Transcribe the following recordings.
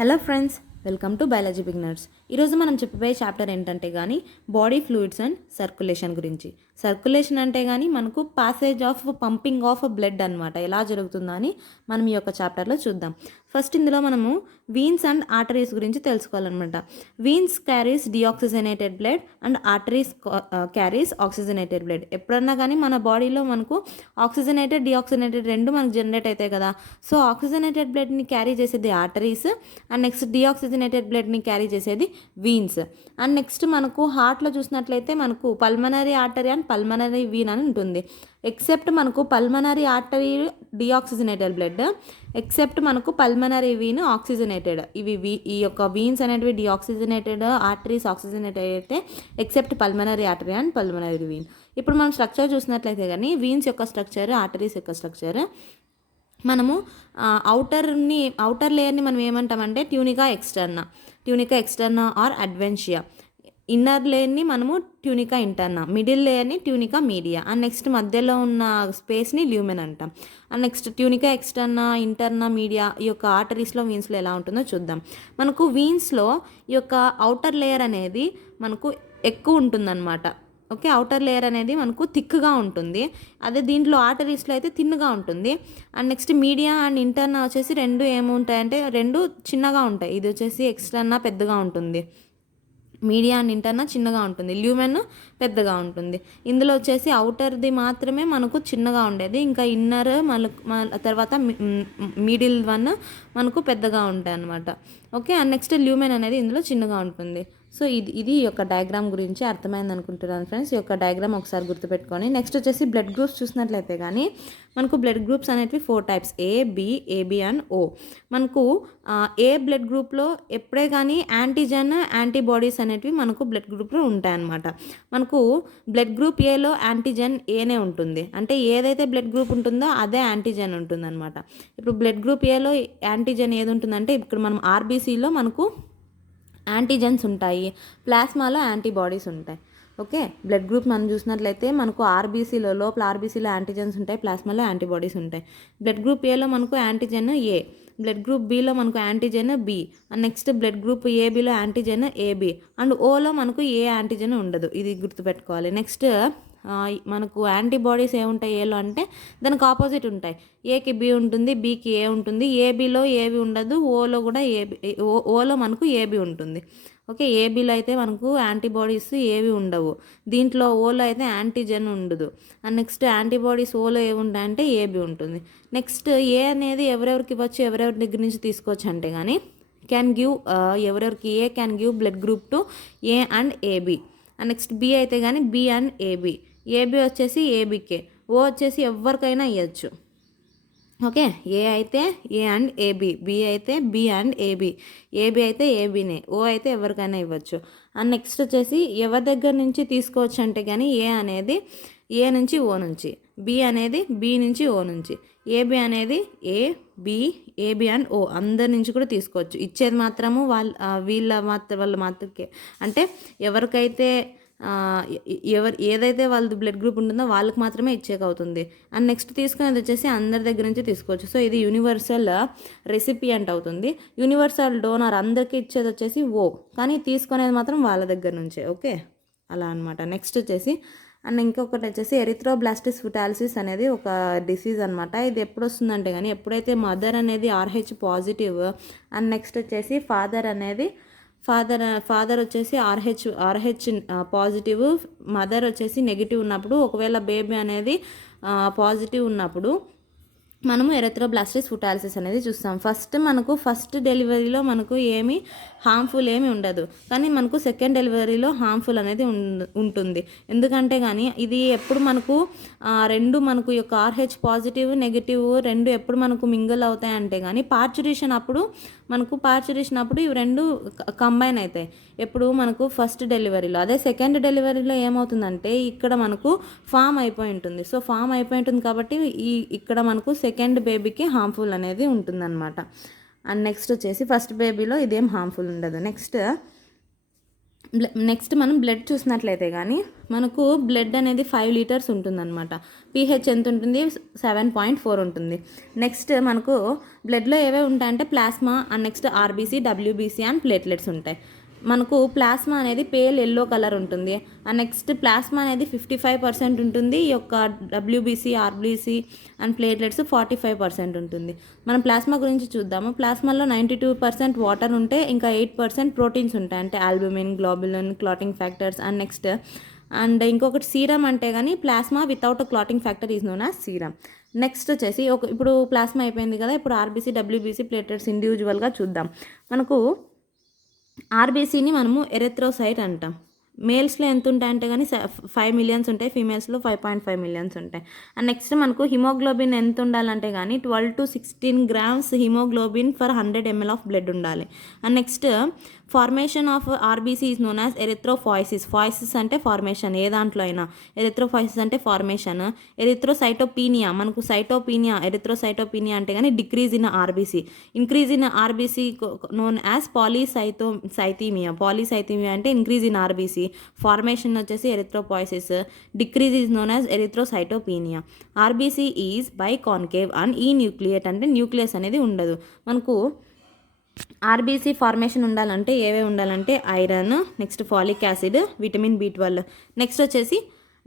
Hello friends, welcome to biology beginners. ఈరోజు మనం చెప్పబోయే చాప్టర్ ఏంటంటే కానీ బాడీ ఫ్లూయిడ్స్ అండ్ సర్క్యులేషన్ గురించి. సర్క్యులేషన్ అంటే కానీ మనకు passage of pumping of blood అనమాట, ఎలా జరుగుతుందో అని మనం ఈ యొక్క చాప్టర్లో చూద్దాం. ఫస్ట్ ఇందులో మనము వీన్స్ అండ్ ఆర్టరీస్ గురించి తెలుసుకోవాలన్నమాట. Veins carries deoxygenated blood and arteries carries oxygenated blood. ఎప్పుడన్నా కానీ మన బాడీలో మనకు ఆక్సిజనేటెడ్ డిఆక్సిజనేటెడ్ రెండు మనకు జనరేట్ అవుతాయి కదా. సో ఆక్సిజనేటెడ్ బ్లడ్ని క్యారీ చేసేది ఆర్టరీస్ అండ్ నెక్స్ట్ డిఆక్సిజనేటెడ్ బ్లడ్ని క్యారీ చేసేది వీన్స్. అండ్ నెక్స్ట్ మనకు హార్ట్లో చూసినట్లయితే మనకు pulmonary artery and pulmonary vein అని ఉంటుంది. ఎక్సెప్ట్ మనకు pulmonary artery deoxygenated blood, except మనకు పల్మనరీ వీన్ ఆక్సిజనేటెడ్. ఈ యొక్క వీన్స్ అనేటివి డిఆక్సిజనేటెడ్, ఆర్టరీస్ ఆక్సిజనేటెడ్ అయితే except pulmonary artery and pulmonary vein. ఇప్పుడు మనం స్ట్రక్చర్ చూసినట్లయితే కానీ వీన్స్ యొక్క స్ట్రక్చర్, ఆర్టరీస్ యొక్క స్ట్రక్చర్, మనము అవుటర్ లేయర్ని మనం ఏమంటామంటే ట్యూనికా ఎక్స్టర్నా ఆర్ అడ్వెన్షియా. ఇన్నర్ లేయర్ని మనము ట్యూనికా ఇంటర్నా, మిడిల్ లేయర్ని ట్యూనికా మీడియా, అండ్ నెక్స్ట్ మధ్యలో ఉన్న స్పేస్ని ల్యూమెన్ అంటాం. And next tunica externa, interna, media ఈ యొక్క ఆర్టరీస్లో వీన్స్లో ఎలా ఉంటుందో చూద్దాం. మనకు వీన్స్లో ఈ యొక్క అవుటర్ లేయర్ అనేది మనకు ఎక్కువ ఉంటుందన్నమాట. ఓకే, అవుటర్ లేయర్ అనేది మనకు థిక్గా ఉంటుంది. అదే దీంట్లో ఆర్టరీస్లో అయితే థిన్గా ఉంటుంది. అండ్ నెక్స్ట్ మీడియా అండ్ ఇంటర్నా వచ్చేసి రెండు ఏముంటాయంటే రెండు చిన్నగా ఉంటాయి. ఇది వచ్చేసి ఎక్స్టర్నా పెద్దగా ఉంటుంది, మీడియా అండ్ ఇంటర్నా చిన్నగా ఉంటుంది, ల్యూమెన్ పెద్దగా ఉంటుంది. ఇందులో వచ్చేసి అవుటర్ది మాత్రమే మనకు చిన్నగా ఉండేది, ఇంకా ఇన్నర్ తర్వాత మిడిల్ వన్ మనకు పెద్దగా ఉంటాయి అన్నమాట. ఓకే, అండ్ నెక్స్ట్ ల్యూమెన్ అనేది ఇందులో చిన్నగా ఉంటుంది. సో ఇది ఈ యొక్క డయాగ్రామ్ గురించి అర్థమైంది అనుకుంటున్నాను ఫ్రెండ్స్. ఈ యొక్క డయాగ్రామ్ ఒకసారి గుర్తుపెట్టుకొని నెక్స్ట్ వచ్చేసి బ్లడ్ గ్రూప్స్ చూసినట్లయితే కానీ మనకు బ్లడ్ గ్రూప్స్ అనేటివి 4 టైప్స్: ఏబి అండ్ ఓ. మనకు ఏ బ్లడ్ గ్రూప్లో ఎప్పుడే కానీ యాంటీజన్, యాంటీబాడీస్ అనేటివి మనకు బ్లడ్ గ్రూప్లో ఉంటాయన్నమాట. మనకు బ్లడ్ గ్రూప్ ఏలో యాంటీజన్ ఏనే ఉంటుంది, అంటే ఏదైతే బ్లడ్ గ్రూప్ ఉంటుందో అదే యాంటీజన్ ఉంటుందన్నమాట. ఇప్పుడు బ్లడ్ గ్రూప్ ఏలో యాంటీజన్ ఏది ఉంటుందంటే ఇక్కడ మనం ఆర్బీసీలో మనకు యాంటీజెన్స్ ఉంటాయి, ప్లాస్మాలో యాంటీబాడీస్ ఉంటాయి. ఓకే, బ్లడ్ గ్రూప్ మనం చూసినట్లయితే మనకు లోపల ఆర్బీసీలో యాంటీజెన్స్ ఉంటాయి, ప్లాస్మాలో యాంటీబాడీస్ ఉంటాయి. బ్లడ్ గ్రూప్ ఏలో మనకు యాంటీజెన్ ఏ, బ్లడ్ గ్రూప్ బిలో మనకు antigen B, and next blood group ఏబిలో యాంటీజెన్ ఏబి, అండ్ ఓలో మనకు ఏ యాంటీజెన్ ఉండదు. ఇది గుర్తుపెట్టుకోవాలి. నెక్స్ట్ మనకు యాంటీబాడీస్ ఏముంటాయి ఏలో అంటే దానికి ఆపోజిట్ ఉంటాయి. ఏకి బి ఉంటుంది, బికి ఏ ఉంటుంది, ఏబిలో ఏబి ఉండదు, ఓలో కూడా ఓలో మనకు ఏబి ఉంటుంది. ఓకే, ఏబిలో అయితే మనకు యాంటీబాడీస్ ఏవి ఉండవు, దీంట్లో ఓలో అయితే యాంటీజెన్ ఉండదు. అండ్ నెక్స్ట్ యాంటీబాడీస్ ఓలో ఏవి ఉంటాయంటే ఏబి ఉంటుంది. నెక్స్ట్ ఏ అనేది ఎవరెవరికి ఇవ్వచ్చు, ఎవరెవరి దగ్గర నుంచి తీసుకోవచ్చు అంటే కానీ క్యాన్ గివ్ ఎవరెవరికి A can give blood group to A and AB. And next B అయితే కానీ బి అండ్ ఏబి, ఏబి వచ్చేసి ఏబికే, ఓ వచ్చేసి ఎవరికైనా ఇవ్వచ్చు. ఓకే, ఏ అయితే ఏ అండ్ ఏబి, బి అయితే బి అండ్ ఏబి, ఏబి అయితే ఏబినే, ఓ అయితే ఎవరికైనా ఇవ్వచ్చు. అండ్ నెక్స్ట్ వచ్చేసి ఎవరి దగ్గర నుంచి తీసుకోవచ్చు అంటే కానీ ఏ అనేది ఏ నుంచి ఓ నుంచి, బి అనేది బి నుంచి ఓ నుంచి, ఏబి అనేది ఏ బి ఏబి అండ్ ఓ అందరి నుంచి కూడా తీసుకోవచ్చు. ఇచ్చేది మాత్రము వాళ్ళ మాత్రకే, అంటే ఎవరికైతే ఏదైతే వాళ్ళది బ్లడ్ గ్రూప్ ఉంటుందో వాళ్ళకి మాత్రమే ఇచ్చేక అవుతుంది. అండ్ నెక్స్ట్ తీసుకునేది వచ్చేసి అందరి దగ్గర నుంచి తీసుకోవచ్చు. సో ఇది యూనివర్సల్ రెసిపియంట్ అవుతుంది. యూనివర్సల్ డోనర్ అందరికీ ఇచ్చేది వచ్చేసి ఓ, కానీ తీసుకునేది మాత్రం వాళ్ళ దగ్గర నుంచే. ఓకే, అలా అనమాట. నెక్స్ట్ వచ్చేసి అండ్ ఇంకొకటి వచ్చేసి ఎరిథ్రోబ్లాస్టిస్ ఫుటాలిసిస్ అనేది ఒక డిసీజ్ అనమాట. ఇది ఎప్పుడు వస్తుందంటే కానీ ఎప్పుడైతే మదర్ అనేది RH పాజిటివ్ అండ్ నెక్స్ట్ వచ్చేసి ఫాదర్ వచ్చేసి RH పాజిటివ్, మదర్ వచ్చేసి నెగిటివ్ ఉన్నప్పుడు, ఒకవేళ బేబీ అనేది పాజిటివ్ ఉన్నప్పుడు మనము ఎరిథ్రోబ్లాస్టిస్ ఫుటాలిసిస్ అనేది చూస్తాం. ఫస్ట్ డెలివరీలో మనకు ఏమీ హార్మ్ఫుల్ ఏమి ఉండదు, కానీ మనకు సెకండ్ డెలివరీలో హార్మ్ఫుల్ అనేది ఉంటుంది. ఎందుకంటే కానీ ఇది ఎప్పుడు మనకు రెండు మనకు యొక్క RH పాజిటివ్ నెగిటివ్ రెండు ఎప్పుడు మనకు మింగిల్ అవుతాయి అంటే కానీ పార్చురేషన్ అప్పుడు ఇవి రెండు కంబైన్ అవుతాయి. ఎప్పుడు మనకు ఫస్ట్ డెలివరీలో. అదే సెకండ్ డెలివరీలో ఏమవుతుందంటే ఇక్కడ మనకు ఫామ్ అయిపోయి ఉంటుంది. సో ఫామ్ అయిపోయి ఉంటుంది కాబట్టి ఇక్కడ మనకు సెకండ్ బేబీకి హార్మ్ఫుల్ అనేది ఉంటుందన్నమాట. అండ్ నెక్స్ట్ వచ్చేసి ఫస్ట్ బేబీలో ఇదేం హార్మ్ఫుల్ ఉండదు. నెక్స్ట్ నెక్స్ట్ మనం బ్లడ్ చూసినట్లయితే కానీ మనకు బ్లడ్ అనేది 5 లీటర్స్ ఉంటుందన్నమాట. పీహెచ్ ఎంత ఉంటుంది? 7.4 ఉంటుంది. నెక్స్ట్ మనకు బ్లడ్లో ఏవేవి ఉంటాయంటే plasma and next RBC, WBC and platelets ఉంటాయి. మనకు ప్లాస్మా అనేది పేల్ ఎల్లో కలర్ ఉంటుంది. అండ్ నెక్స్ట్ ప్లాస్మా అనేది 55% ఉంటుంది. ఈ యొక్క డబ్ల్యూబీసీ, ఆర్బీసీ అండ్ ప్లేట్లెట్స్ 45% ఉంటుంది. మనం ప్లాస్మా గురించి చూద్దాము. ప్లాస్మాలో 92% వాటర్ ఉంటే ఇంకా 8% ప్రోటీన్స్ ఉంటాయి. అంటే albumin, globulin, clotting factors and next ఇంకొకటి సీరం అంటే కానీ plasma without clotting factor is known as serum. Next వచ్చేసి ఇప్పుడు ప్లాస్మా అయిపోయింది కదా, ఇప్పుడు ఆర్బీసీ, డబ్ల్యూబీసీ, ప్లేట్లెట్స్ ఇండివిజువల్గా చూద్దాం. మనకు ఆర్బీసీని మనము ఎరిథ్రోసైట్ అంటాం. మేల్స్లో ఎంత ఉంటాయంటే కానీ 5 మిలియన్స్ ఉంటాయి, ఫీమేల్స్లో 5.5 మిలియన్స్ ఉంటాయి. అండ్ నెక్స్ట్ మనకు హిమోగ్లోబిన్ ఎంత ఉండాలంటే కానీ 12 to 16 grams haemoglobin for 100 ml of blood ఉండాలి. And next formation of RBC is known as erythropoiesis. Poiesis అంటే ఫార్మేషన్, ఏ దాంట్లో అయినా. ఎరిథ్రోఫాయిసిస్ అంటే ఫార్మేషన్. ఎరిథ్రోసైటోపీనియా, మనకు సైటోపీనియా, ఎరిథ్రోసైటోపీనియా అంటే కానీ decrease in RBC. Increase in RBC known as polycythaemia. Polycythaemia అంటే ఇంక్రీజ్ ఇన్ ఆర్బీసీ. ఫార్మేషన్ వచ్చేసి erythropoiesis. Decrease is known as erythrocytopenia. RBC is biconcave and enucleate అంటే న్యూక్లియస్ అనేది ఉండదు. మనకు ఆర్బీసీ ఫార్మేషన్ ఉండాలంటే ఏవే ఉండాలంటే iron, next folic acid, vitamin B12. Next వచ్చేసి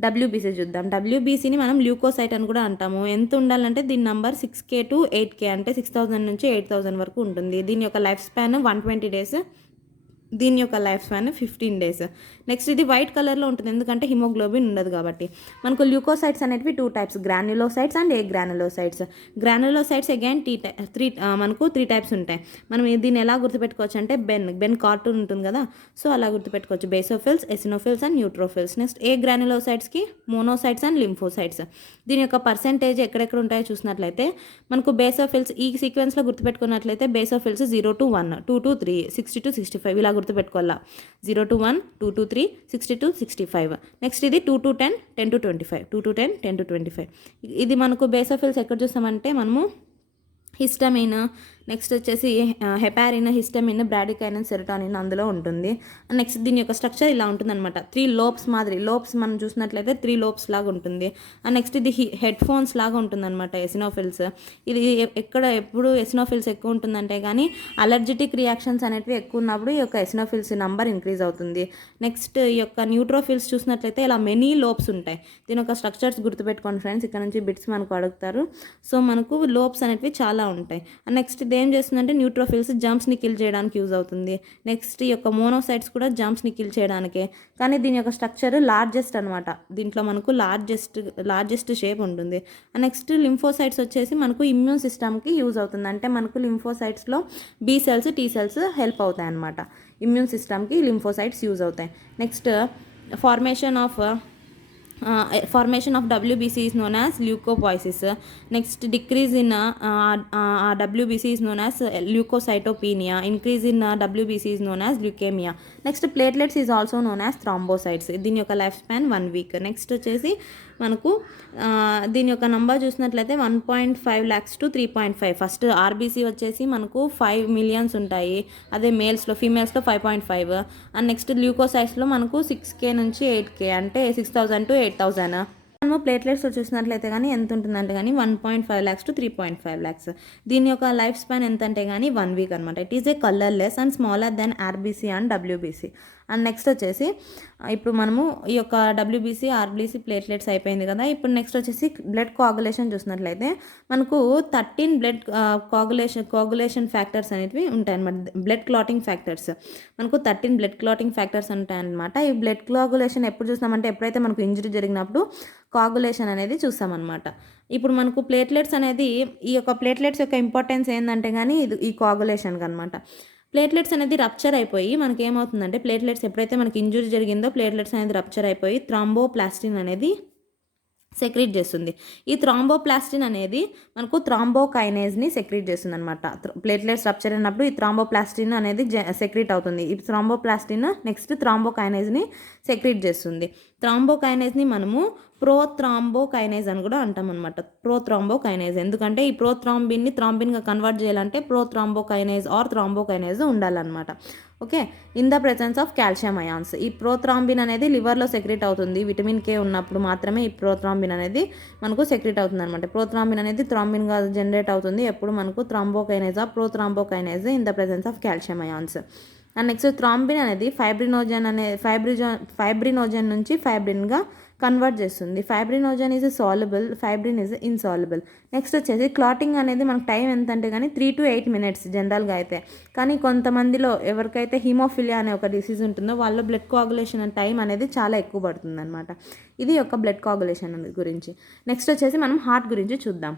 డబ్ల్యూబీసీ చూద్దాం. డబ్ల్యూబీసీని మనం ల్యూకోసైట్ అని కూడా అంటాము. ఎంత ఉండాలంటే దీని నంబర్ 6K to 8K అంటే 6000 నుంచి 8000 వరకు ఉంటుంది. దీని యొక్క లైఫ్ స్పాన్ 120 days. దీని యొక్క లైఫ్ స్పాన్ 15 days. నెక్స్ట్ ఇది వైట్ కలర్లో ఉంటుంది ఎందుకంటే హిమోగ్లోబిన్ ఉండదు కాబట్టి. మనకు ల్యూకోసైట్స్ అనేటివి 2 types, granulocytes and A granulocytes. Granulocytes again మనకు 3 types ఉంటాయి. మనం దీన్ని ఎలా గుర్తుపెట్టుకోవచ్చు అంటే బెన్ కార్టూన్ ఉంటుంది కదా, సో అలా గుర్తుపెట్టుకోవచ్చు. Basophils, eosinophils and neutrophils. Next ఏ గ్రాన్యులోసైట్స్కి మోనోసైట్స్ అండ్ లింఫోసైట్స్. దీని యొక్క పర్సెంటేజ్ ఎక్కడెక్కడ ఉంటాయో చూసినట్లయితే మనకు బేసోఫిల్స్ ఈ సీక్వెన్స్లో గుర్తుపెట్టుకున్నట్లయితే బేసోఫిల్స్ 0 to 1, 2 to 3, 60 to 65 ఇలా గుర్తుపెట్టుకోవాలా. 0 to 1, 2 to 3, 60 to 65. నెక్స్ట్ ఇది 2 to 10, 10 to 25, 2 to 10, 10 to 25. ఇది మనకు బేసోఫిల్స్ ఎక్కడ చూస్తామంటే మనము హిస్టమిన్, నెక్స్ట్ వచ్చేసి హెపారిన్, హిస్టమిన్, బ్రాడికైనిన్, సెరోటోనిన్ అందులో ఉంటుంది. నెక్స్ట్ దీని యొక్క స్ట్రక్చర్ ఇలా ఉంటుందన్నమాట. 3 lobes మాదిరి. లోబ్స్ మనం చూసినట్లయితే 3 lobes లాగా ఉంటుంది. అండ్ నెక్స్ట్ ఇది హెడ్ ఫోన్స్ లాగా ఉంటుందన్నమాట ఎసినోఫిల్స్. ఇది ఎప్పుడు ఎసినోఫిల్స్ ఎక్కువ ఉంటుందంటే కానీ అలర్జెటిక్ రియాక్షన్స్ అనేటివి ఎక్కువ ఉన్నప్పుడు ఈ యొక్క ఎసినోఫిల్స్ నంబర్ ఇంక్రీజ్ అవుతుంది. నెక్స్ట్ ఈ యొక్క న్యూట్రోఫిల్స్ చూసినట్లయితే ఇలా మెనీ లోబ్స్ ఉంటాయి. దీని యొక్క స్ట్రక్చర్స్ గుర్తుపెట్టుకోండి ఫ్రెండ్స్, ఇక్కడ నుంచి బిట్స్ మనకు అడుగుతారు. సో మనకు లోబ్స్ అనేటివి చాలా ఉంటాయి. అండ్ నెక్స్ట్ ఏం చేస్తుందంటే న్యూట్రోఫిల్స్ జంప్స్ని కిల్ చేయడానికి యూజ్ అవుతుంది. నెక్స్ట్ ఈ యొక్క మోనోసైట్స్ కూడా కిల్ చేయడానికే, కానీ దీని యొక్క స్ట్రక్చర్ లార్జెస్ట్ అనమాట. దీంట్లో మనకు లార్జెస్ట్ షేప్ ఉంటుంది. నెక్స్ట్ లింఫోసైట్స్ వచ్చేసి మనకు ఇమ్యూన్ సిస్టమ్కి యూజ్ అవుతుంది. అంటే మనకు లింఫోసైట్స్లో B cells, T cells help అవుతాయి అనమాట. ఇమ్యూన్ సిస్టమ్కి లింఫోసైట్స్ యూజ్ అవుతాయి. Next formation of WBC is known as leukopoiesis. Next, decrease in WBC is known as leukocytopenia. Increase in WBC is known as leukemia. Next, platelets is also known as thrombocytes. దీని యొక్క life span 1 week. Next వచ్చేసి మనకు దీని యొక్క number చూసినట్లయితే 1.5 lakhs to 3.5. First RBC వచ్చేసి మనకు 5 millions ఉంటాయి. అదే మేల్స్లో, ఫీమేల్స్లో 5.5. అండ్ నెక్స్ట్ ల్యూకోసైట్స్లో మనకు 6K నుంచి 8K అంటే 6000 to 8000. మనము ప్లేట్లెట్స్లో చూసినట్లయితే కానీ ఎంత ఉంటుందంటే కానీ 1.5 lakhs to 3.5 lakhs. దీని యొక్క లైఫ్ స్పాన్ ఎంత అంటే కానీ 1 week అనమాట. It is a colourless and smaller than RBC and WBC. And next వచ్చేసి ఇప్పుడు మనము ఈ యొక్క డబ్ల్యూబీసీ, ఆర్బీసీ, ప్లేట్లెట్స్ అయిపోయింది కదా. ఇప్పుడు నెక్స్ట్ వచ్చేసి బ్లడ్ కోగులేషన్ చూసినట్లయితే మనకు 13 బ్లడ్ కోగులేషన్ ఫ్యాక్టర్స్ అనేవి ఉంటాయి అనమాట. బ్లడ్ క్లాటింగ్ ఫ్యాక్టర్స్ మనకు 13 బ్లడ్ క్లాటింగ్ ఫ్యాక్టర్స్ ఉంటాయన్నమాట. ఈ బ్లడ్ కోగులేషన్ ఎప్పుడు చూస్తామంటే ఎప్పుడైతే మనకు ఇంజరీ జరిగినప్పుడు కోగులేషన్ అనేది చూస్తామన్నమాట. ఇప్పుడు మనకు ప్లేట్లెట్స్ అనేది ఈ యొక్క ప్లేట్లెట్స్ యొక్క ఇంపార్టెన్స్ ఏంటంటే కానీ ఈ కోగులేషన్కి అనమాట. ప్లేట్లెట్స్ అనేది రప్చర్ అయిపోయి మనకి ఏమవుతుందంటే ప్లేట్లెట్స్ ఎప్పుడైతే మనకి ఇంజురీ జరిగిందో ప్లేట్లెట్స్ అనేది రప్చర్ అయిపోయి థ్రాంబోప్లాస్టిన్ అనేది సెక్రీట్ చేస్తుంది. ఈ థ్రాంబోప్లాస్టిన్ అనేది మనకు థ్రాంబోకైనేజ్ని సెక్రీట్ చేస్తుంది అనమాట. ప్లేట్లెట్స్ రప్చర్ అయినప్పుడు ఈ థ్రాంబోప్లాస్టిన్ అనేది సెక్రీట్ అవుతుంది. ఈ థ్రాంబోప్లాస్టిన్ నెక్స్ట్ థ్రాంబోకైనేజ్ని సెక్రీట్ చేస్తుంది. థ్రాంబోకైనేజ్ని మనము ప్రోథ్రాంబోకైనేజ్ అని కూడా అంటాం అనమాట. ప్రోథ్రాంబోకైనేజ్ ఎందుకంటే ఈ ప్రోథ్రాంబిన్ని థ్రాంబిన్గా కన్వర్ట్ చేయాలంటే ప్రోథ్రాంబోకైనేజ్ ఆర్ థ్రాంబోకైనేజ్ ఉండాలన్నమాట. Okay, in the presence of calcium ions. ఈ ప్రోథ్రాంబిన్ అనేది లివర్లో సెక్రీట్ అవుతుంది. విటమిన్ కే ఉన్నప్పుడు మాత్రమే ఈ ప్రోథ్రాంబిన్ అనేది మనకు సెక్రీట్ అవుతుంది అనమాట. ప్రోథ్రాంబిన్ అనేది థ్రాంబిన్గా జనరేట్ అవుతుంది ఎప్పుడు మనకు thrombokinase or prothrombokinase in the presence of calcium ions. And next thrombin అనేది ఫైబ్రినోజన్ నుంచి ఫైబ్రిన్గా కన్వర్ట్ చేస్తుంది. Fibrinogen is soluble, fibrin is insoluble. Next వచ్చేసి క్లాటింగ్ అనేది మనకు టైం ఎంత అంటే కానీ 3 to 8 minutes జనరల్గా అయితే. కానీ కొంతమందిలో ఎవరికైతే హిమోఫిలియా అనే ఒక డిసీజ్ ఉంటుందో వాళ్ళ బ్లడ్ కోఆగులేషన్ టైం అనేది చాలా ఎక్కువ పడుతుంది అనమాట. ఇది ఒక బ్లడ్ కోఆగులేషన్ గురించి. నెక్స్ట్ వచ్చేసి మనం హార్ట్ గురించి చూద్దాం.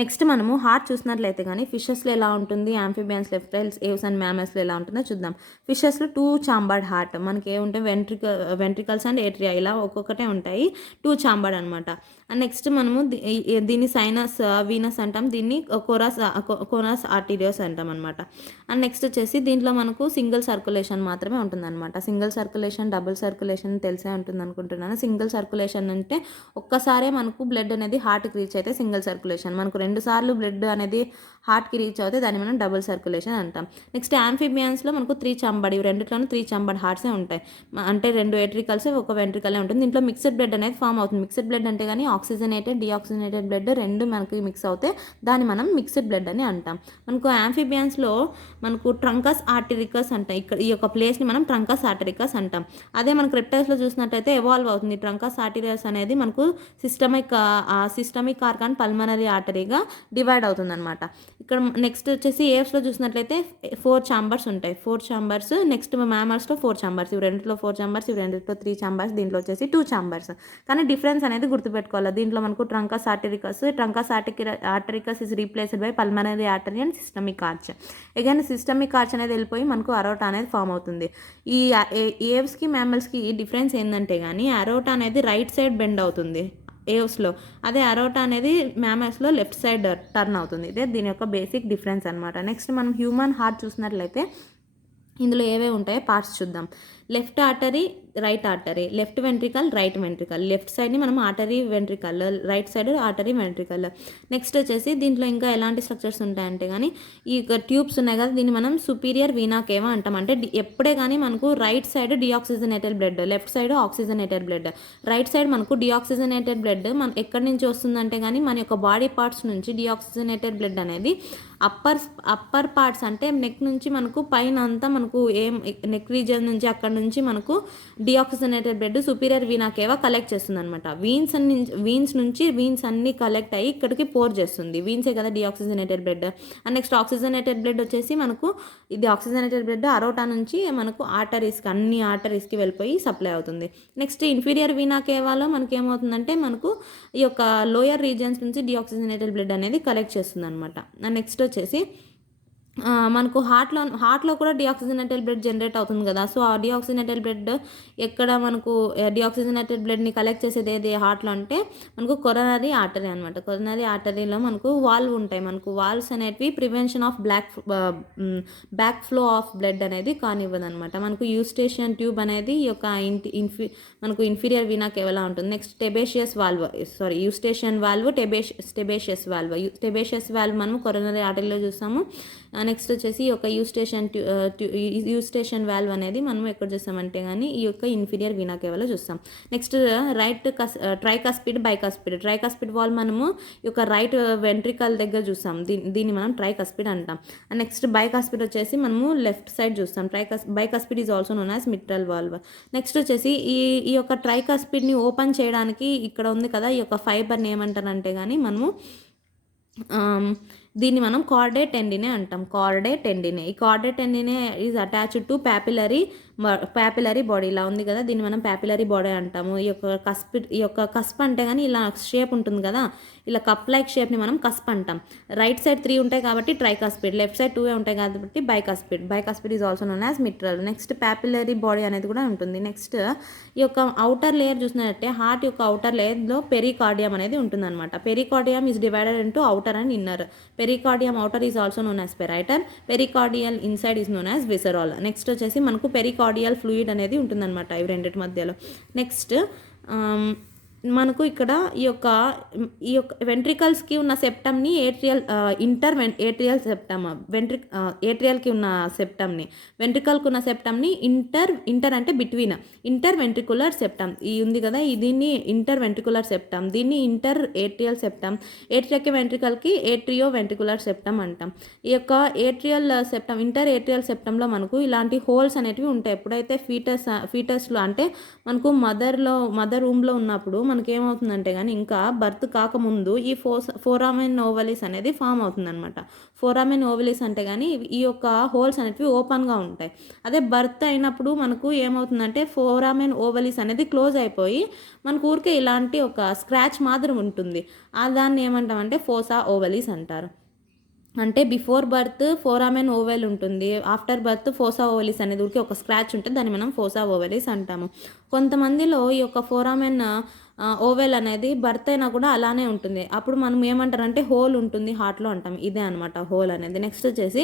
నెక్స్ట్ మనము హార్ట్ చూసినట్లయితే కానీ ఫిషెస్లో ఎలా ఉంటుంది, యాంఫిబియన్స్, రెప్టైల్స్, ఏవ్స్ అండ్ మ్యామల్స్లో ఎలా ఉంటుందో చూద్దాం. ఫిషెస్లో 2 chambered హార్ట్ మనకి ఏముంటాయి, వెంట్రికల్స్ అండ్ ఏట్రియా ఇలా ఒక్కొక్కటే ఉంటాయి. 2 chambered అనమాట. అండ్ నెక్స్ట్ మనము దీన్ని సైనస్ వీనస్ అంటాం, దీన్ని కోరస్ ఆర్టీరియోస్ అంటాం అనమాట. అండ్ నెక్స్ట్ వచ్చేసి దీంట్లో మనకు సింగిల్ సర్క్యులేషన్ మాత్రమే ఉంటుందన్నమాట. సింగిల్ సర్క్యులేషన్, డబుల్ సర్క్యులేషన్ తెలిసే ఉంటుంది అనుకుంటున్నాను. సింగిల్ సర్క్యులేషన్ అంటే ఒక్కసారే మనకు బ్లడ్ అనేది హార్ట్కి రీచ్ అయితే సింగిల్ సర్క్యులేషన్. మనకు 2 సార్లు బ్లడ్ అనేది హార్ట్కి రీచ్ అవుతే దాన్ని మనం డబుల్ సర్క్యులేషన్ అంటాం. నెక్స్ట్ యాంఫిబియన్స్లో మనకు 3 chambered, ఇవి రెండిట్లోనూ 3 chambered హార్ట్సే ఉంటాయి. అంటే 2 ఏట్రికల్స్, ఒక వెంట్రికలే ఉంటుంది. దీంట్లో మిక్స్డ్ బ్లడ్ అనేది ఫామ్ అవుతుంది. మిక్స్డ్ బ్లడ్ అంటే కానీ ఆక్సిజనేటెడ్, డిఆక్సిజనేటెడ్ బ్లడ్ రెండు మనకి మిక్స్ అవుతే దాన్ని మనం మిక్స్డ్ బ్లడ్ అని అంటాం. మనకు యాంఫిబియన్స్లో మనకు ట్రంకస్ ఆర్టెరికస్ అంటాం. ఇక్కడ ఈ యొక్క ప్లేస్ని మనం ట్రంకస్ ఆర్టెరికస్ అంటాం. అదే మనకు రెప్టైల్స్లో చూసినట్టయితే ఎవాల్వ్ అవుతుంది. ట్రంకస్ ఆర్టెరికస్ అనేది మనకు సిస్టమిక్ ఆర్గాన్ పల్మనరీ ఆర్టరీగా డివైడ్ అవుతుంది అనమాట. ఇక్కడ నెక్స్ట్ వచ్చేసి ఏవ్స్లో చూసినట్లయితే 4 chambers ఉంటాయి. 4 chambers. Next మ్యామల్స్లో 4 chambers. ఇవి రెండిట్లో 4 chambers, ఇవి రెండిట్లో 3 chambers, దీంట్లో వచ్చేసి 2 chambers. కానీ డిఫరెన్స్ అనేది గుర్తుపెట్టుకోవాలి. దీంట్లో మనకు truncus arteriosus is replaced by pulmonary artery and systemic arch. Again systemic arch అనేది వెళ్ళిపోయి మనకు అరోటా అనేది ఫామ్ అవుతుంది. ఈ ఏవ్స్కి మ్యామల్స్కి డిఫరెన్స్ ఏంటంటే కానీ అరోటా అనేది రైట్ సైడ్ బెండ్ అవుతుంది ఏవ్స్లో, అదే అరోటా అనేది మ్యామల్స్లో లెఫ్ట్ సైడ్ టర్న్ అవుతుంది. ఇదే దీని యొక్క బేసిక్ డిఫరెన్స్ అనమాట. నెక్స్ట్ మనం హ్యూమన్ హార్ట్ చూసినట్లయితే ఇందులో ఏవే ఉంటాయో పార్ట్స్ చూద్దాం. Left artery, right artery, left ventricle, right ventricle. Left సైడ్ని మనం artery ventricle, right side artery ventricle. Next వచ్చేసి దీంట్లో ఇంకా ఎలాంటి స్ట్రక్చర్స్ ఉంటాయంటే కానీ ఈ ట్యూబ్స్ ఉన్నాయి కదా, దీన్ని మనం సుపీరియర్ వీనా కేవా అంటాం. అంటే ఎప్పుడే కానీ మనకు right side deoxygenated blood, left side oxygenated blood. Right side మనకు డిఆక్సిజనేటెడ్ బ్లడ్ ఎక్కడి నుంచి వస్తుందంటే కానీ మన యొక్క బాడీ పార్ట్స్ నుంచి డిఆక్సిజనేటెడ్ బ్లడ్ అనేది అప్పర్ పార్ట్స్ అంటే నెక్ నుంచి మనకు పైన అంతా మనకు నెక్ రీజియన్ నుంచి అక్కడ నుంచి మనకు deoxygenated blood superior vena కేవా collect చేస్తుంది అనమాట. వీన్స్ అన్ని కలెక్ట్ అయ్యి ఇక్కడికి పోర్ చేస్తుంది. వీన్సే కదా deoxygenated blood. And next oxygenated blood వచ్చేసి మనకు ఇది ఆక్సిజనేటెడ్ బ్లడ్ అరోటా నుంచి మనకు అన్ని ఆర్టరీస్కి వెళ్ళిపోయి సప్లై అవుతుంది. నెక్స్ట్ ఇన్ఫీరియర్ వీనా కేవాలో మనకి ఏమవుతుందంటే మనకు ఈ యొక్క లోయర్ రీజియన్స్ నుంచి డిఆక్సిజనేటెడ్ బ్లడ్ అనేది కలెక్ట్ చేస్తుంది అనమాట. నెక్స్ట్ వచ్చేసి మనకు హార్ట్లో కూడా డిఆక్సిజనేటెడ్ బ్లడ్ జనరేట్ అవుతుంది కదా. సో ఆ డిఆక్సిజనేటెడ్ బ్లడ్ ఎక్కడ మనకు డిఆక్సిజనేటెడ్ బ్లడ్ని కలెక్ట్ చేసేది ఏది హార్ట్లో అంటే మనకు కొరనరీ ఆర్టరీ అనమాట. కొరనరీ ఆర్టరీలో మనకు వాల్వ్ ఉంటాయి. మనకు వాల్వ్స్ అనేటివి prevention of back flow of blood అనేది కానివ్వదు అనమాట. మనకు యూస్టేషన్ ట్యూబ్ అనేది ఈ యొక్క మనకు ఇన్ఫీరియర్ వీనా కేవలా ఉంటుంది. నెక్స్ట్ యూస్టేషన్ వాల్వ్, టెబేషియస్ వాల్వ్ మనం కొరనరీ ఆర్టరీలో చూస్తాము. నెక్స్ట్ వచ్చేసి ఈ యొక్క యూస్టేషన్ వాల్వ్ అనేది మనం ఎక్కడ చూస్తామంటే కానీ ఈ యొక్క ఇన్ఫీరియర్ వీనా కేవలో చూస్తాం. నెక్స్ట్ ట్రైకస్పిడ్, ట్రైకస్పిడ్ వాల్వ్ మనము ఈ యొక్క రైట్ వెంట్రికల్ దగ్గర చూస్తాం. దీన్ని మనం ట్రైకస్పిడ్ అంటాం. నెక్స్ట్ బైకస్పిడ్ వచ్చేసి మనము లెఫ్ట్ సైడ్ చూస్తాం. Bicuspid is also known as mitral valve. Next వచ్చేసి ఈ యొక్క ట్రైకస్పిడ్ని ఓపెన్ చేయడానికి ఇక్కడ ఉంది కదా ఈ యొక్క ఫైబర్ని ఏమంటారంటే కానీ మనము దీన్ని మనం కార్డే టెండినే అంటాం. ఈ chordae tendineae is attached to papillary body. ఇలా ఉంది కదా, దీన్ని మనం ప్యాపిలరీ బాడీ అంటాము. ఈ యొక్క కస్ప్ అంటే కానీ ఇలా షేప్ ఉంటుంది కదా, ఇలా కప్ లైక్ షేప్ని మనం కస్ప్ అంటాం. రైట్ సైడ్ 3 ఉంటాయి కాబట్టి ట్రైకస్పిడ్, లెఫ్ట్ సైడ్ 2 ఉంటాయి కాబట్టి bicuspid is also known as mitral. Next papillary body అనేది కూడా ఉంటుంది. నెక్స్ట్ ఈ యొక్క అవుటర్ లేయర్ చూసినట్టే హార్ట్ యొక్క అవుటర్ లేయర్లో పెరికార్డియం అనేది ఉంటుంది అనమాట. Pericardium is divided into outer and inner. Pericardium outer is also known as parietal. Pericardial inside is known as visceral. Next వచ్చేసి మనకు పెరికార్డియం కార్డియల్ ఫ్లూయిడ్ అనేది ఉంటుందన్నమాట ఇవి రెండింటి మధ్యలో. నెక్స్ట్ మనకు ఇక్కడ ఈ యొక్క వెంట్రికల్స్కి ఉన్న సెప్టమ్ని ఏట్రియల్ సెప్టమ్, ఏట్రియల్కి ఉన్న సెప్టమ్ని, వెంట్రికల్కి ఉన్న సెప్టమ్ని ఇంటర్ అంటే బిట్వీన్, ఇంటర్ వెంట్రికులర్ సెప్టమ్ ఈ ఉంది కదా, దీన్ని ఇంటర్ వెంట్రికులర్ సెప్టమ్, దీన్ని ఇంటర్ ఏట్రియల్ సెప్టమ్, ఏట్రియల్కి వెంట్రికల్కి ఏట్రియో వెంట్రికులర్ సెప్టమ్ అంటాం. ఈ యొక్క ఏట్రియల్ సెప్టమ్, ఇంటర్ ఏట్రియల్ సెప్టంలో మనకు ఇలాంటి హోల్స్ అనేటివి ఉంటాయి. ఎప్పుడైతే ఫీటస్లో అంటే మనకు మదర్ రూమ్లో ఉన్నప్పుడు మనకి ఏమవుతుందంటే కానీ ఇంకా బర్త్ కాకముందు ఈ ఫోరామెన్ ఓవలిస్ అనేది ఫామ్ అవుతుందన్నమాట. ఫోరామెన్ ఓవలిస్ అంటే కానీ ఈ యొక్క హోల్స్ అనేవి ఓపెన్గా ఉంటాయి. అదే బర్త్ అయినప్పుడు మనకు ఏమవుతుందంటే ఫోరామెన్ ఓవలిస్ అనేది క్లోజ్ అయిపోయి మనకు ఊరికే ఇలాంటి ఒక స్క్రాచ్ మాదిరి ఉంటుంది. దాన్ని ఏమంటామంటే ఫోసా ఓవలిస్ అంటారు. అంటే బిఫోర్ బర్త్ ఫోరామెన్ ఓవెల్ ఉంటుంది, ఆఫ్టర్ బర్త్ ఫోసా ఓవలిస్ అనేది ఊరికి ఒక స్క్రాచ్ ఉంటుంది, దాన్ని మనం ఫోసా ఓవలిస్ అంటాము. కొంతమందిలో ఈ యొక్క ఫోరామెన్ ఓవెల్ అనేది బర్త్ అయినా కూడా అలానే ఉంటుంది. అప్పుడు మనం ఏమంటారంటే హోల్ ఉంటుంది హార్ట్లో అంటాం. ఇదే అనమాట హోల్ అనేది. నెక్స్ట్ వచ్చేసి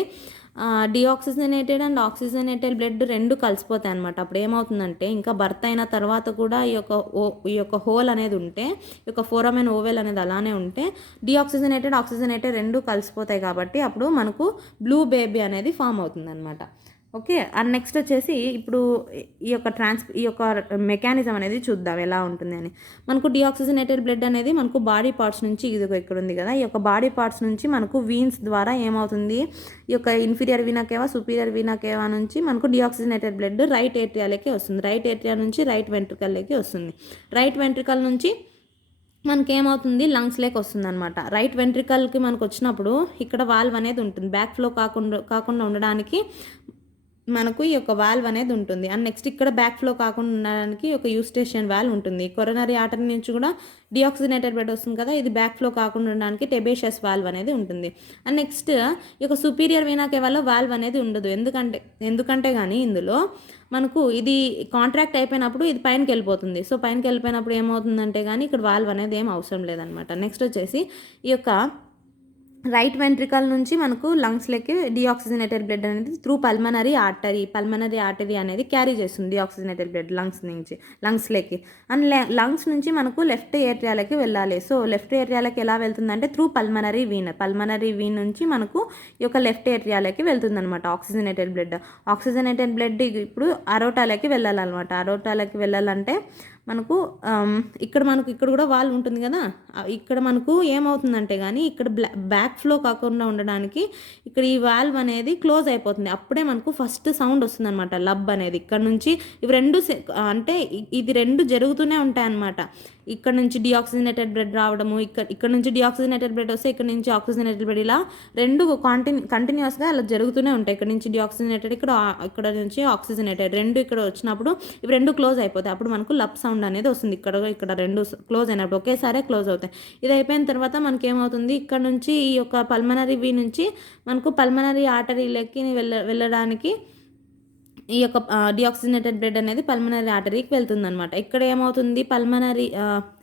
డిఆక్సిజనేటెడ్ అండ్ ఆక్సిజనేటెడ్ బ్లడ్ రెండు కలిసిపోతాయి అనమాట. అప్పుడు ఏమవుతుందంటే ఇంకా బర్త్ అయిన తర్వాత కూడా ఈ యొక్క హోల్ అనేది ఉంటే, ఈ యొక్క ఫోరామెన్ ఓవెల్ అనేది అలానే ఉంటే డిఆక్సిజనేటెడ్ ఆక్సిజనేటెడ్ రెండు కలిసిపోతాయి కాబట్టి అప్పుడు మనకు బ్లూ బేబీ అనేది ఫామ్ అవుతుంది అనమాట. ఓకే. అండ్ నెక్స్ట్ వచ్చేసి ఇప్పుడు ఈ యొక్క మెకానిజం అనేది చూద్దాం ఎలా ఉంటుంది అని. మనకు డిఆక్సిజనేటెడ్ బ్లడ్ అనేది మనకు బాడీ పార్ట్స్ నుంచి ఇక్కడ ఉంది కదా, ఈ యొక్క బాడీ పార్ట్స్ నుంచి మనకు వీన్స్ ద్వారా ఏమవుతుంది, ఈ యొక్క ఇన్ఫీరియర్ వీనా కేవా సుపీరియర్ వీనా కేవా నుంచి మనకు డిఆక్సిజనేటెడ్ బ్లడ్ రైట్ ఏట్రియాలకి వస్తుంది. రైట్ ఏట్రియా నుంచి రైట్ వెంట్రికల్లోకి వస్తుంది. రైట్ వెంట్రికల్ నుంచి మనకేమవుతుంది లంగ్స్లోకి వస్తుంది అనమాట. రైట్ వెంట్రికల్కి మనకు వచ్చినప్పుడు ఇక్కడ వాల్వ్ అనేది ఉంటుంది. బ్యాక్ ఫ్లో కాకుండా ఉండడానికి మనకు ఈ యొక్క వాల్వ్ అనేది ఉంటుంది. అండ్ నెక్స్ట్ ఇక్కడ బ్యాక్ ఫ్లో కాకుండా ఉండడానికి ఒక యూస్టేషన్ వాల్వ్ ఉంటుంది. కొరోనరీ ఆర్టరీ నుంచి కూడా డిఆక్సిజనేటెడ్ బ్లడ్ వస్తుంది కదా, ఇది బ్యాక్ ఫ్లో కాకుండా ఉండడానికి టెబేషియస్ వాల్వ్ అనేది ఉంటుంది. అండ్ నెక్స్ట్ ఈ యొక్క సుపీరియర్ వీనా కేవాలో వాల్వ్ అనేది ఉండదు. ఎందుకంటే కానీ ఇందులో మనకు ఇది కాంట్రాక్ట్ అయిపోయినప్పుడు ఇది పైనకి వెళ్ళిపోతుంది. సో పైనకి వెళ్ళిపోయినప్పుడు ఏమవుతుందంటే కానీ ఇక్కడ వాల్వ్ అనేది ఏం అవసరం లేదనమాట. నెక్స్ట్ వచ్చేసి ఈ యొక్క రైట్ వెంట్రికల్ నుంచి మనకు లంగ్స్లోకి డిఆక్సిజనేటెడ్ బ్లడ్ అనేది త్రూ పల్మనరీ ఆర్టరీ అనేది క్యారీ చేస్తుంది డిఆక్సిజనేటెడ్ బ్లడ్ లంగ్స్లోకి. అండ్ లంగ్స్ నుంచి మనకు లెఫ్ట్ ఏట్రియాలకి వెళ్ళాలి. సో లెఫ్ట్ ఏట్రియాలకి ఎలా వెళ్తుందంటే త్రూ పల్మనరీ వీన్ నుంచి మనకు ఈ యొక్క లెఫ్ట్ ఏట్రియాలకి వెళ్తుంది అనమాట ఆక్సిజనేటెడ్ బ్లడ్ ఇప్పుడు అరోటాలకి వెళ్ళాలన్నమాట. అరోటాలకి వెళ్ళాలంటే మనకు ఇక్కడ కూడా వాల్వ్ ఉంటుంది కదా, ఇక్కడ మనకు ఏమవుతుందంటే కానీ ఇక్కడ బ్యాక్ ఫ్లో కాకుండా ఉండడానికి ఇక్కడ ఈ వాల్వ్ అనేది క్లోజ్ అయిపోతుంది. అప్పుడే మనకు ఫస్ట్ సౌండ్ వస్తుంది అనమాట, లబ్ అనేది. ఇక్కడ నుంచి ఇవి రెండు అంటే ఇది రెండు జరుగుతూనే ఉంటాయి అన్నమాట. ఇక్కడ నుంచి డిఆక్సిజనేటెడ్ బ్లడ్ రావడము, ఇక్కడ నుంచి డిఆక్సిజనేటెడ్ బ్లడ్ వస్తే ఇక్కడ నుంచి ఆక్సిజనేటెడ్ బ్లడ్, ఇలా రెండు కంటిన్యూస్గా అలా జరుగుతూనే ఉంటాయి. ఇక్కడ నుంచి డిఆక్సిజనేటెడ్, ఇక్కడ నుంచి ఆక్సిజనేటెడ్ రెండు ఇక్కడ వచ్చినప్పుడు ఇవి రెండు క్లోజ్ అయిపోతాయి. అప్పుడు మనకు లబ్ సౌండ్ అనేది వస్తుంది. ఇక్కడ రెండు క్లోజ్ అయినప్పుడు ఒకేసారి క్లోజ్ అవుతాయి. ఇది అయిపోయిన తర్వాత మనకి ఏమవుతుంది, ఇక్కడ నుంచి ఈ యొక్క పల్మనరీ వీ నుంచి మనకు పల్మనరీ ఆర్టరీలోకి వెళ్ళడానికి ఈ యొక్క డిఆక్సిజనేటెడ్ బ్లడ్ అనేది పల్మనరీ ఆర్టరీకి వెళ్తుంది అనమాట. ఇక్కడ ఏమవుతుంది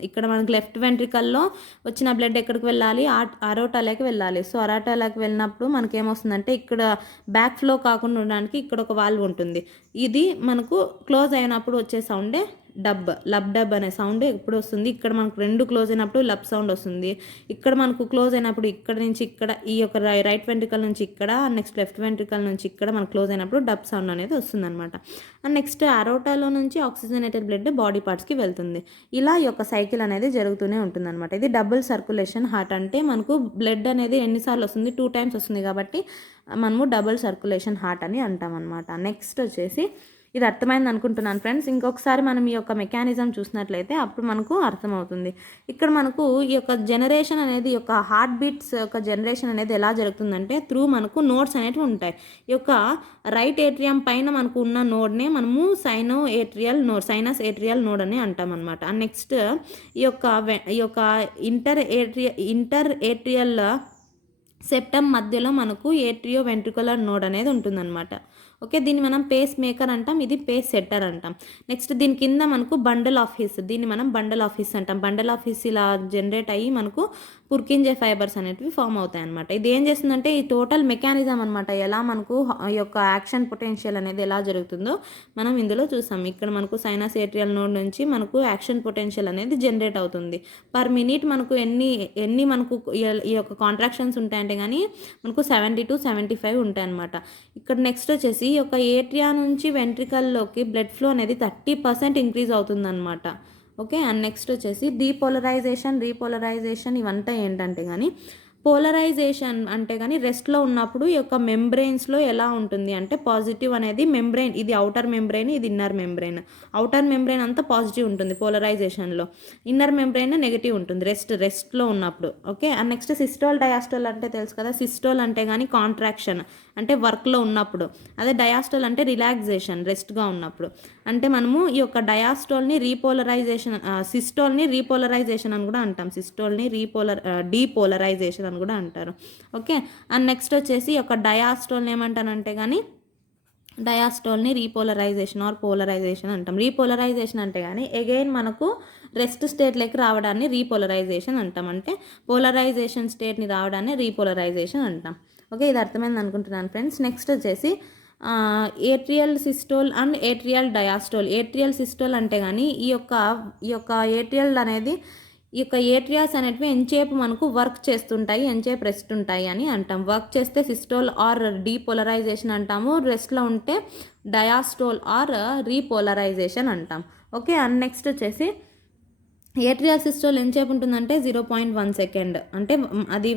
ఇక్కడ మనకు లెఫ్ట్ వెంట్రికల్లో వచ్చిన బ్లడ్ ఎక్కడికి వెళ్ళాలి, అరోటాలోకి వెళ్ళాలి. సో అరోటాలోకి వెళ్ళినప్పుడు మనకి ఏమొస్తుందంటే ఇక్కడ బ్యాక్ ఫ్లో కాకుండా ఉండడానికి ఇక్కడ ఒక వాల్వ్ ఉంటుంది. ఇది మనకు క్లోజ్ అయినప్పుడు వచ్చే సౌండే లబ్ అనే సౌండ్ ఎప్పుడు వస్తుంది. ఇక్కడ మనకు రెండు క్లోజ్ అయినప్పుడు లబ్ సౌండ్ వస్తుంది. ఇక్కడ మనకు క్లోజ్ అయినప్పుడు ఇక్కడ నుంచి ఇక్కడ ఈ యొక్క రైట్ వెంట్రికల్ నుంచి ఇక్కడ, నెక్స్ట్ లెఫ్ట్ వెంట్రికల్ నుంచి ఇక్కడ మనకు క్లోజ్ అయినప్పుడు డబ్ సౌండ్ అనేది వస్తుంది అనమాట. అండ్ నెక్స్ట్ అరోటాలో నుంచి ఆక్సిజనేటెడ్ బ్లడ్ బాడీ పార్ట్స్కి వెళ్తుంది. ఇలా ఈ యొక్క సైకిల్ అనేది జరుగుతూనే ఉంటుంది అనమాట. ఇది డబుల్ సర్క్యులేషన్ హార్ట్. అంటే మనకు బ్లడ్ అనేది ఎన్నిసార్లు వస్తుంది, 2 times వస్తుంది కాబట్టి మనము డబుల్ సర్క్యులేషన్ హార్ట్ అని అంటాం అనమాట. నెక్స్ట్ వచ్చేసి ఇది అర్థమైంది అనుకుంటున్నాను ఫ్రెండ్స్. ఇంకొకసారి మనం ఈ యొక్క మెకానిజం చూసినట్లయితే అప్పుడు మనకు అర్థమవుతుంది. ఇక్కడ మనకు ఈ యొక్క జనరేషన్ అనేది, ఈ యొక్క హార్ట్ బీట్స్ యొక్క జనరేషన్ అనేది ఎలా జరుగుతుందంటే త్రూ మనకు నోడ్స్ అనేవి ఉంటాయి. ఈ యొక్క రైట్ ఏట్రియం పైన మనకు ఉన్న నోడ్నే మనము సైనస్ ఏట్రియల్ నోడ్ అని అంటాం అనమాట. అండ్ నెక్స్ట్ ఈ యొక్క ఇంటర్ ఏట్రియల్ సెప్టమ్ మధ్యలో మనకు ఏట్రియో వెంట్రికులర్ నోడ్ అనేది ఉంటుందన్నమాట. ఓకే, దీన్ని మనం పేస్ మేకర్ అంటాం, ఇది పేస్ సెట్టర్ అంటాం. నెక్స్ట్ దీని కింద మనకు బండల్ ఆఫ్ హిస్, దీన్ని మనం బండల్ ఆఫ్ హిస్ అంటాం. బండల్ ఆఫ్ హిస్ ఇలా జనరేట్ అయ్యి మనకు పుర్కింజే ఫైబర్స్ అనేటివి ఫామ్ అవుతాయి అనమాట. ఇది ఏం చేస్తుందంటే ఈ టోటల్ మెకానిజం అనమాట, ఎలా మనకు ఈ యొక్క యాక్షన్ పొటెన్షియల్ అనేది ఎలా జరుగుతుందో మనం ఇందులో చూసాం. ఇక్కడ మనకు సైనస్ ఏట్రియల్ నోడ్ నుంచి మనకు యాక్షన్ పొటెన్షియల్ అనేది జనరేట్ అవుతుంది. పర్ మినిట్ మనకు ఎన్ని మనకు ఈ యొక్క కాంట్రాక్షన్స్ ఉంటాయంటే కానీ మనకు 70 to 75 ఉంటాయి అనమాట. ఇక్కడ నెక్స్ట్ వచ్చేసి ఈ యొక్క ఏట్రియా నుంచి వెంట్రికల్లోకి బ్లడ్ ఫ్లో అనేది 30% ఇంక్రీజ్ అవుతుంది అనమాట. ఓకే, అండ్ నెక్స్ట్ వచ్చేసి రీపోలరైజేషన్ ఇవంతా ఏంటంటే కానీ, పోలరైజేషన్ అంటే కానీ రెస్ట్లో ఉన్నప్పుడు ఈ యొక్క మెంబ్రెయిన్స్లో ఎలా ఉంటుంది అంటే పాజిటివ్ అనేది మెంబ్రెయిన్, ఇది అవుటర్ మెంబ్రెయిన్, ఇది ఇన్నర్ మెంబ్రెయిన్. అవుటర్ మెంబ్రెయిన్ అంతా పాజిటివ్ ఉంటుంది పోలరైజేషన్లో, ఇన్నర్ మెంబ్రెయిన్ నెగిటివ్ ఉంటుంది రెస్ట్లో ఉన్నప్పుడు. Okay, and next systole diastole అంటే తెలుసు కదా. సిస్టోల్ అంటే కానీ కాంట్రాక్షన్ అంటే వర్క్లో ఉన్నప్పుడు, అదే డయాస్టోల్ అంటే రిలాక్సేషన్ రెస్ట్గా ఉన్నప్పుడు. అంటే మనము ఈ యొక్క డయాస్టోల్ని సిస్టోల్ని రీపోలరైజేషన్ అని కూడా అంటాం, సిస్టోల్ని డీపోలరైజేషన్ అని కూడా అంటారు. ఓకే, అండ్ నెక్స్ట్ వచ్చేసి ఈ యొక్క డయాస్టోల్ని ఏమంటానంటే కానీ డయాస్టోల్ని రీపోలరైజేషన్ ఆర్ పోలరైజేషన్ అంటాం. రీపోలరైజేషన్ అంటే కానీ అగైన్ మనకు రెస్ట్ స్టేట్లోకి రావడాన్ని రీపోలరైజేషన్ అంటాం. అంటే పోలరైజేషన్ స్టేట్ని రావడాన్ని రీపోలరైజేషన్ అంటాం. ఓకే, ఇది అర్థమైంది అనుకుంటున్నాను ఫ్రెండ్స్. నెక్స్ట్ వచ్చేసి atrial systole and atrial diastole. Atrial systole అంటే కానీ ఈ యొక్క ఏట్రియల్ అనేది ఈ యొక్క ఏట్రియాస్ అనేటివి ఎంచేపు మనకు వర్క్ చేస్తుంటాయి, ఎంచేపు రెస్ట్ ఉంటాయి అని అంటాం. వర్క్ చేస్తే సిస్టోల్ ఆర్ డీపోలరైజేషన్ అంటాము, రెస్ట్లో ఉంటే డయాస్టోల్ ఆర్ రీపోలరైజేషన్ అంటాం. ఓకే, అండ్ నెక్స్ట్ వచ్చేసి ఏట్రియల్ సిస్టోల్ ఎంతసేపు ఉంటుందంటే 0.1 సెకండ్, అంటే అది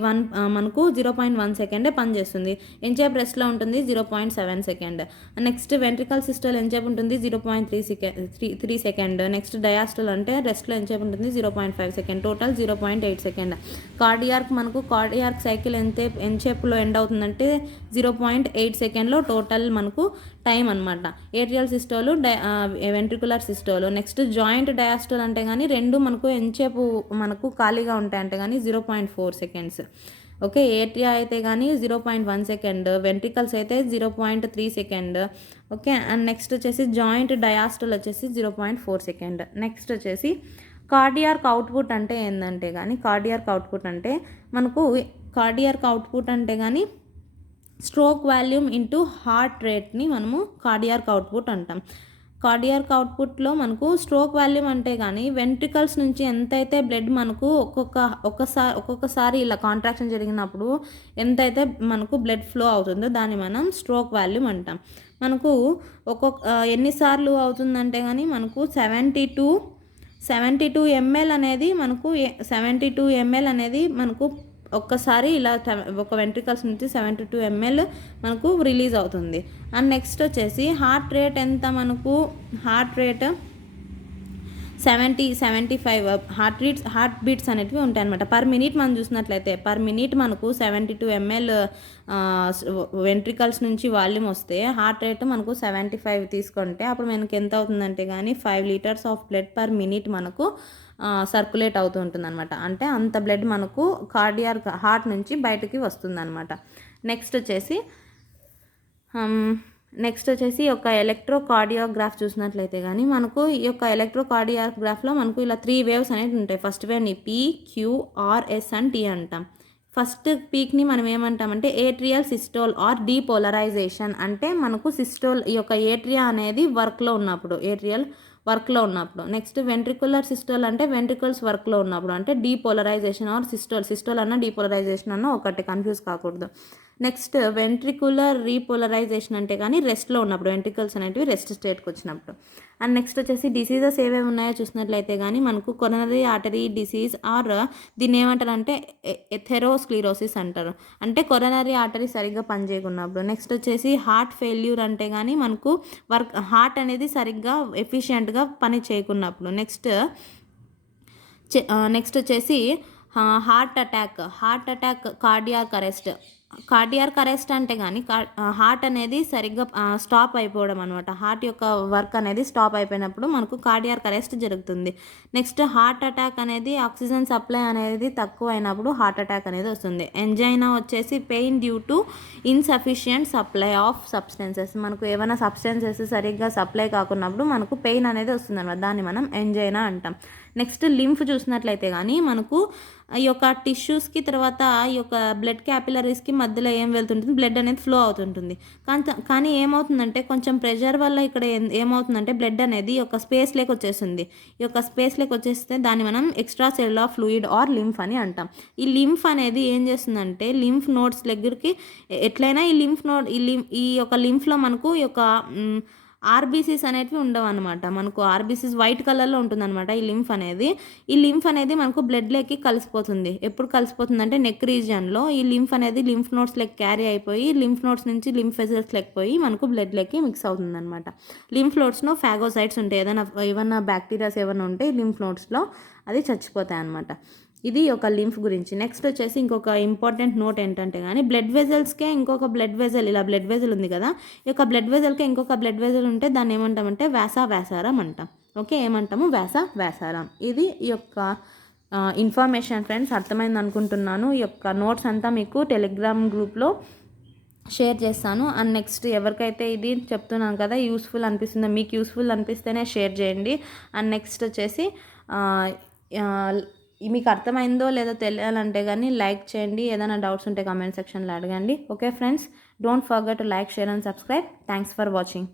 మనకు 0.1 సెకండే పనిచేస్తుంది. ఎంతసేపు రెస్ట్లో ఉంటుంది 0.7 సెకండ్. నెక్స్ట్ వెంట్రికల్ సిస్టోల్ ఎంతసేపు ఉంటుంది 0.3 సెకండ్. నెక్స్ట్ డయాస్టోల్ అంటే రెస్ట్లో ఎంతసేపు ఉంటుంది 0.5 second, total 0.8 second. Cardiac cycle ఎంతసేపులో ఎండ్ అవుతుందంటే 0.8 సెకండ్లో టోటల్ మనకు టైం అనమాట. Atrial systole ventricular systole. Next joint diastole అంటే కానీ రెండు మనకు ఎంతసేపు మనకు ఖాళీగా ఉంటాయంటే కానీ 0.4 సెకండ్స్. ఓకే, ఏట్రియా అయితే కానీ 0.1 సెకండ్, వెంట్రికల్స్ అయితే 0.3 సెకండ్. ఓకే, అండ్ నెక్స్ట్ వచ్చేసి జాయింట్ డయాస్టోల్ వచ్చేసి 0.4 సెకండ్. నెక్స్ట్ వచ్చేసి కార్డియాక్ అవుట్పుట్ అంటే ఏంటంటే కానీ కార్డియాక్ అవుట్పుట్ అంటే కానీ స్ట్రోక్ వాల్యూమ్ ఇంటూ హార్ట్ రేట్ని మనము కార్డియాక్ అవుట్పుట్ అంటాం. కార్డియాక్ అవుట్పుట్లో మనకు స్ట్రోక్ వాల్యూమ్ అంటే కానీ వెంట్రికల్స్ నుంచి ఎంతైతే బ్లడ్ మనకు ఒక్కొక్కసారి ఇలా కాంట్రాక్షన్ జరిగినప్పుడు ఎంతైతే మనకు బ్లడ్ ఫ్లో అవుతుందో దాన్ని మనం స్ట్రోక్ వాల్యూమ్ అంటాం. మనకు ఎన్నిసార్లు అవుతుందంటే కానీ మనకు 72 ml అనేది మనకు 72 ml అనేది మనకు ఒక్కసారి ఇలా ఒక వెంట్రికల్స్ నుంచి 72 ml మనకు రిలీజ్ అవుతుంది. అండ్ నెక్స్ట్ వచ్చేసి హార్ట్ రేట్ ఎంత, మనకు హార్ట్ రేట్ 70-75 హార్ట్ బీట్స్ అనేటివి ఉంటాయి అనమాట. పర్ మినిట్ మనం చూసినట్లయితే పర్ మినిట్ మనకు 72 ml వెంట్రికల్స్ నుంచి వాల్యూమ్ వస్తే హార్ట్ రేట్ మనకు 75 తీసుకుంటే అప్పుడు మనకి ఎంత అవుతుందంటే కానీ 5 litres of blood per minute మనకు సర్క్యులేట్ అవుతూ ఉంటుంది అనమాట. అంటే అంత బ్లడ్ మనకు హార్ట్ నుంచి బయటకి వస్తుంది అనమాట. నెక్స్ట్ వచ్చేసి ఒక ఎలక్ట్రోకార్డియోగ్రాఫ్ చూసినట్లయితే కానీ మనకు ఈ యొక్క ఎలక్ట్రోకార్డియోగ్రాఫ్లో మనకు ఇలా 3 వేవ్స్ అనేవి ఉంటాయి. ఫస్ట్ వేవ్ని PQRS అండ్ T అంటాం. ఫస్ట్ పీక్ని మనం ఏమంటామంటే ఏట్రియల్ సిస్టోల్ ఆర్ డీపోలరైజేషన్. అంటే మనకు సిస్టోల్ ఈ యొక్క ఏట్రియా అనేది వర్క్లో ఉన్నప్పుడు. నెక్స్ట్ వెంట్రికులర్ సిస్టోల్ అంటే వెంట్రికల్స్ వర్క్లో ఉన్నప్పుడు, అంటే డీపోలరైజేషన్ ఆర్ సిస్టోల్ అన్న డీపోలరైజేషన్ అన్న ఒకటి, కన్ఫ్యూజ్ కాకూడదు. నెక్స్ట్ వెంట్రికులర్ రీపోలరైజేషన్ అంటే కానీ రెస్ట్లో ఉన్నప్పుడు, వెంట్రికల్స్ అనేటివి రెస్ట్ స్టేట్కి వచ్చినప్పుడు. అండ్ నెక్స్ట్ వచ్చేసి డిసీజెస్ ఏవేవి ఉన్నాయో చూసినట్లయితే కానీ మనకు కొరోనరీ ఆర్టరీ డిసీజ్ ఆర్ దీన్ని ఏమంటారంటే ఎథెరోస్క్లిరోసిస్ అంటారు, అంటే కొరోనరీ ఆర్టరీ సరిగ్గా పనిచేయకున్నప్పుడు. నెక్స్ట్ వచ్చేసి హార్ట్ ఫెయిల్యూర్ అంటే కానీ మనకు హార్ట్ అనేది సరిగ్గా ఎఫిషియెంట్గా పని చేయకున్నప్పుడు. నెక్స్ట్ వచ్చేసి heart attack cardiac arrest. Cardiac arrest అంటే కానీ హార్ట్ అనేది సరిగ్గా స్టాప్ అయిపోవడం అనమాట. హార్ట్ యొక్క వర్క్ అనేది స్టాప్ అయిపోయినప్పుడు మనకు కార్డియాక్ అరెస్ట్ జరుగుతుంది. నెక్స్ట్ హార్ట్ అటాక్ అనేది ఆక్సిజన్ సప్లై అనేది తక్కువ అయినప్పుడు హార్ట్ అటాక్ అనేది వస్తుంది. ఎంజైనా వచ్చేసి pain due to insufficient supply of substances. మనకు ఏమైనా సబ్స్టెన్సెస్ సరిగ్గా సప్లై కాకున్నప్పుడు మనకు పెయిన్ అనేది వస్తుంది అనమాట. దాన్ని మనం ఎంజైనా అంటాం. నెక్స్ట్ లింఫ్ చూసినట్లయితే కానీ మనకు ఈ యొక్క టిష్యూస్కి తర్వాత ఈ యొక్క బ్లడ్ క్యాపిలరీస్కి మధ్యలో ఏం వెళ్తుంటుంది, బ్లడ్ అనేది ఫ్లో అవుతుంటుంది. కానీ ఏమవుతుందంటే కొంచెం ప్రెషర్ వల్ల ఇక్కడ ఏమవుతుందంటే బ్లడ్ అనేది ఈ యొక్క స్పేస్లోకి వచ్చేస్తుంది. ఈ యొక్క స్పేస్లోకి వచ్చేస్తే దాన్ని మనం extra cellular fluid or lymph అని అంటాం. ఈ లింఫ్ అనేది ఏం చేస్తుందంటే లింఫ్ నోడ్స్ దగ్గరికి ఎట్లయినా ఈ యొక్క లింఫ్లో మనకు ఈ యొక్క ఆర్బీసీస్ అనేటివి ఉండవు అనమాట. మనకు ఆర్బీసీస్ వైట్ కలర్లో ఉంటుందన్నమాట ఈ లింఫ్ అనేది. ఈ లింఫ్ అనేది మనకు బ్లడ్లోకి కలిసిపోతుంది. ఎప్పుడు కలిసిపోతుంది అంటే నెక్ రీజియన్లో ఈ లింఫ్ అనేది లింఫ్ నోడ్స్లోకి క్యారీ అయిపోయి లింఫ్ నోడ్స్ నుంచి లింఫ్ వెజల్స్లోకి పోయి మనకు బ్లడ్లోకి మిక్స్ అవుతుంది అనమాట. లింఫ్ నోడ్స్లో ఫాగోసైట్స్ ఉంటాయి. ఏమైనా బ్యాక్టీరియాస్ ఏమైనా ఉంటే లింఫ్ నోడ్స్లో అది చచ్చిపోతాయి అనమాట. ఇది ఒక లింఫ్ గురించి. నెక్స్ట్ వచ్చేసి ఇంకొక ఇంపార్టెంట్ నోట్ ఏంటంటే కానీ బ్లడ్ వెజల్స్కే ఇంకొక బ్లడ్ వెజల్, ఇలా బ్లడ్ వెజల్ ఉంది కదా, ఈ యొక్క బ్లడ్ వెజల్కే ఇంకొక బ్లడ్ వెజల్ ఉంటే దాన్ని ఏమంటామంటే వ్యాసారం అంటాం. ఓకే, ఏమంటాము వ్యాసారం. ఇది ఈ యొక్క ఇన్ఫర్మేషన్ ఫ్రెండ్స్, అర్థమైంది అనుకుంటున్నాను. ఈ యొక్క నోట్స్ అంతా మీకు టెలిగ్రామ్ గ్రూప్లో షేర్ చేస్తాను. అండ్ నెక్స్ట్ ఎవరికైతే ఇది చెప్తున్నాను కదా యూస్ఫుల్ అనిపిస్తుందో, మీకు యూస్ఫుల్ అనిపిస్తేనే షేర్ చేయండి. అండ్ నెక్స్ట్ వచ్చేసి మీకు అర్థమైందో లేదో తెలియాలంటే కానీ లైక్ చేయండి. ఏదైనా డౌట్స్ ఉంటే కామెంట్ సెక్షన్లో అడగండి. Okay friends, don't forget to like, share and subscribe. Thanks for watching.